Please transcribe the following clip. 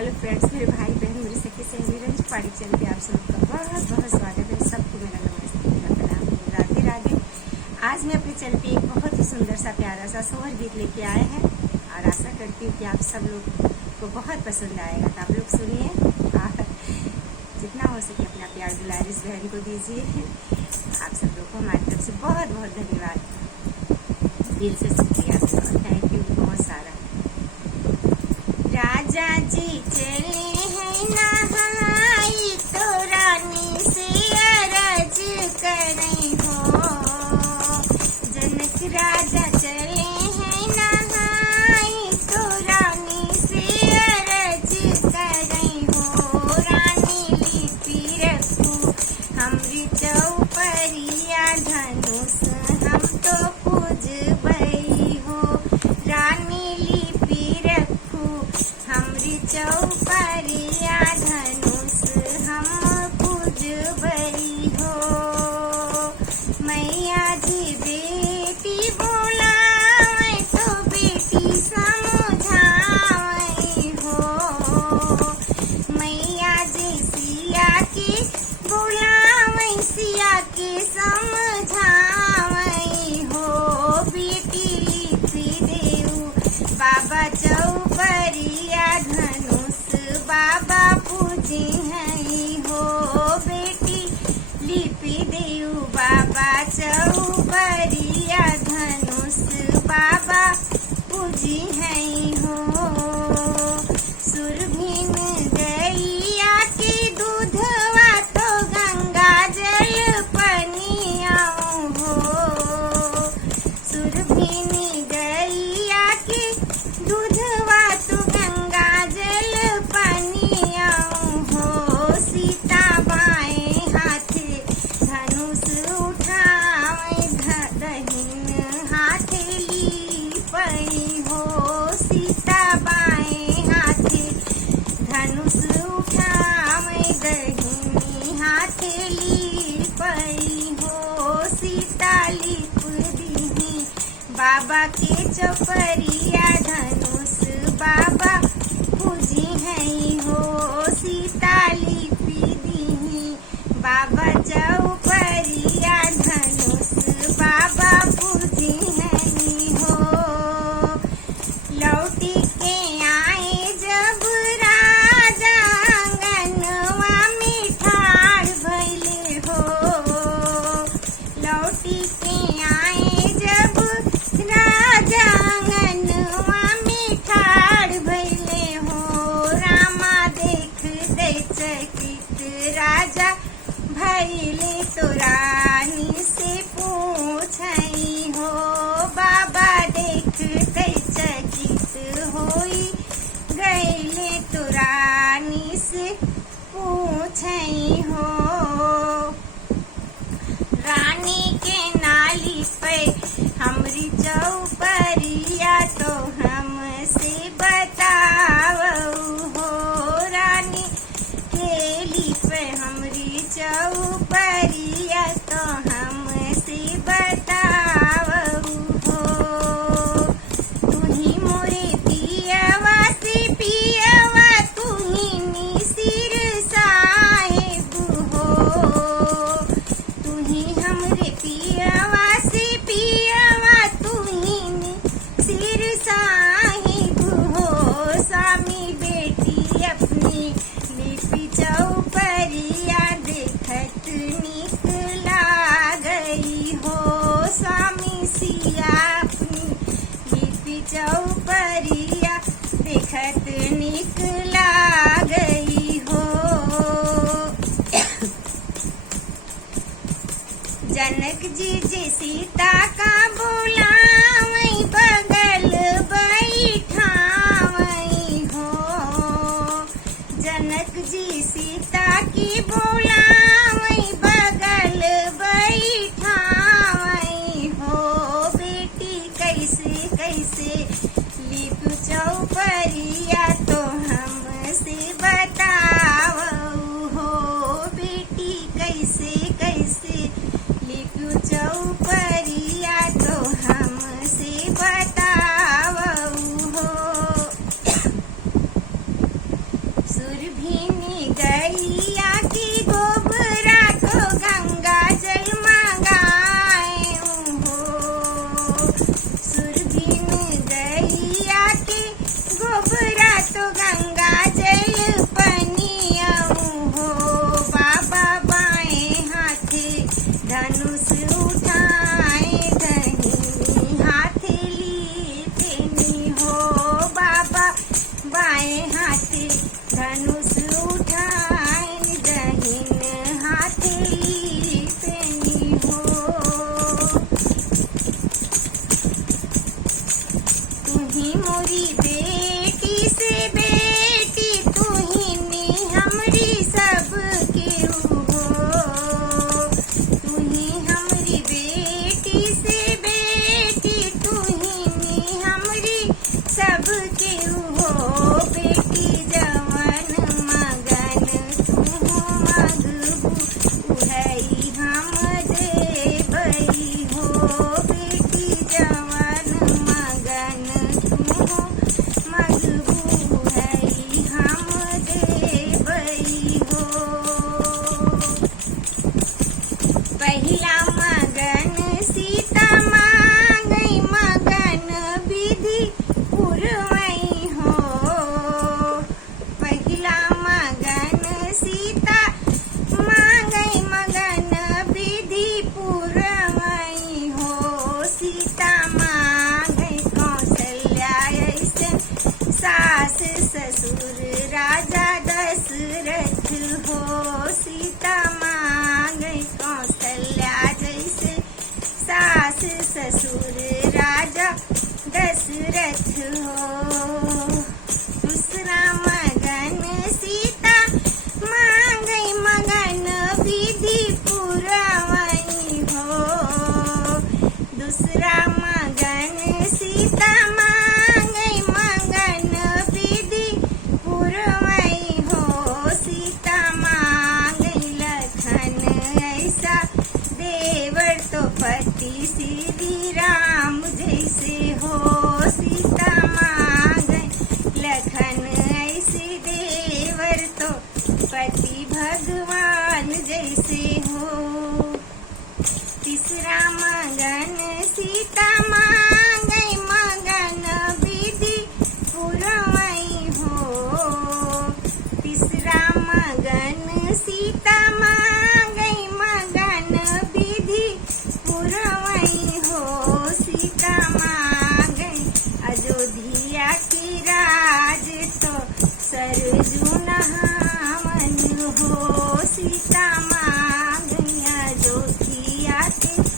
Hello friends, मेरे भाई बहन, मेरी सखी सहेली रंज पाड़ी चैनल पे आप सबका बहुत बहुत स्वागत है। सबको मेरा नमस्ते, मेरा प्रणाम, राधे राधे। आज मैं अपने चैनल पे एक बहुत ही सुंदर सा प्यारा सा सोहर गीत लेके आए हैं और आशा करती हूँ कि आप सब लोग को बहुत पसंद आएगा। तो आप लोग सुनिए और जितना हो सके अपना प्यार दुलार इस बहन को दीजिए। आप सब लोग को हमारी तरफ से बहुत बहुत धन्यवाद, दिल से शुक्रिया, थैंक यू बहुत सारा। राजा जी चले हैं नहाई तो रानी से अरज करें हो। जनक राजा चले हैं नहाई तो रानी से अरज करें हो। रानी लिपि रखू हमरी चौपरिया धनुष हम तो पूजबई हो। रानी लिपि रखू हमरी चौपरिया धनुष हम पूजबई हो। मैया जी बेटी बोलावे तो बेटी समझावई हो। मैया जी सिया के बोलावई सिया के समझावई हो। बेटी लिपि देऊ बाबा चौपरिया धनुष बाबा पूजे हैं हो। बेटी लिपि देऊ बाबा चौपरिया धनुष बाबा पूजी हैं हो। सुरभिन गैया के दूधवा तो गंगा जल पनियाऊ हो। सुरभिन गैया के दूधवा तो गंगा जल पनियाऊ हो। सीता बाएं हाथ धनुष उठावे दहिन हाथ लीपई हो। सीता बाएं हाथ धनुष उठावे दहिनी हाथ लीपई हो। सीता लिप दीही बाबा के चौपरिया धनुष बाबा पूजी हैं हो। सीता लिपि दीही बाबा चौपरिया धनुष बाबा पूजी हैं हो। लौटी के आए जब राजा आंगनवा में ठाड़ भइले हो। लौटी के आए जब राजा आंगनवा में ठाड़ भइले हो। रामा देख दे चकित राजा भइले तो रानी से पूछई हो। बाबा देख दे चकित होई गईले तो रानी से पूछई हो। रानी के नाली पे हमरी चौपरिया तो हमसे बतावऊ हो। रानी केली पे हमरी चौपरिया तो हमसे बतावऊ हो। तुही मोरे पियवा से पियवा तुही निसिर साहेब हो। तुही हमरे पियवा से पियवा तुही निसिर साहेब हो। स्वामी बेटी अपनी लिपि चौपरिया देखत निक लागई हो। स्वामी सिया अपनी लिपि चौपरिया देखत निक लागई हो। जनक जी जे सीता का बोलावई बगल बैठावई हो। जनक जी सीता की बोलावई बगल बैठावई हो। बेटी कैसे कैसे लिपि चौपरिया तो हमसे बतावऊ हो। बेटी कैसे कैसे लिपि चौपरिया तो हमसे बतावऊ हो। सुरभिन गैया की गोबरा को गंगा जल मंगाऊं हो। सुरभिन गैया की गोबरा तो गंगा जल पनियाऊं हो। बाबा बाएं हाथे धनुष उठाए दहिनी हाथ लिए तेनी हो। बाबा बाएं हाथे धनुष उठाए दहिन हाथ लिए तेनी हो। तुही मोरी बेटी से बेटी तुही हमरी सब केहू हो। तुही हमरी बेटी से बेटी तुही हमरी सब केहू हो। बेटी जवन मगन तुहु मगबू उहई हम देबई हो। बेटी जवन मगन तुहु मगबू उहई हम देबई हो। पहिला मगन सीता मांगई मगन विधि पुरवई हो। पहिला मगन सीता मांगई मगन विधि पुरवई हो। सीता मांगई कौशल्या ऐसन सास ससुर राजा दशरथ हो। सीता मांगई कौशल्या जैसे सास ससुर राजा दशरथ हो। दूसरा मगन सीता मांगई मगन विधि पुरवई हो। दूसरा मगन सीता मांगई मगन विधि पुरवई हो। सीता मांगई लखन ऐसा देवर तो पति श्री राम जैसे हो। सीता मांगई लखन ऐसे देवर तो पति भगवान जैसे हो। तीसरा मगन सीता मांगई मगन विधि पुरवई हो। तीसरा मगन सीता मांगई मगन विधि पुरवई हो। सीता मांगई अयोध्या की राज तो सरजू नहावन हो। सीता मांगई अयोध्या की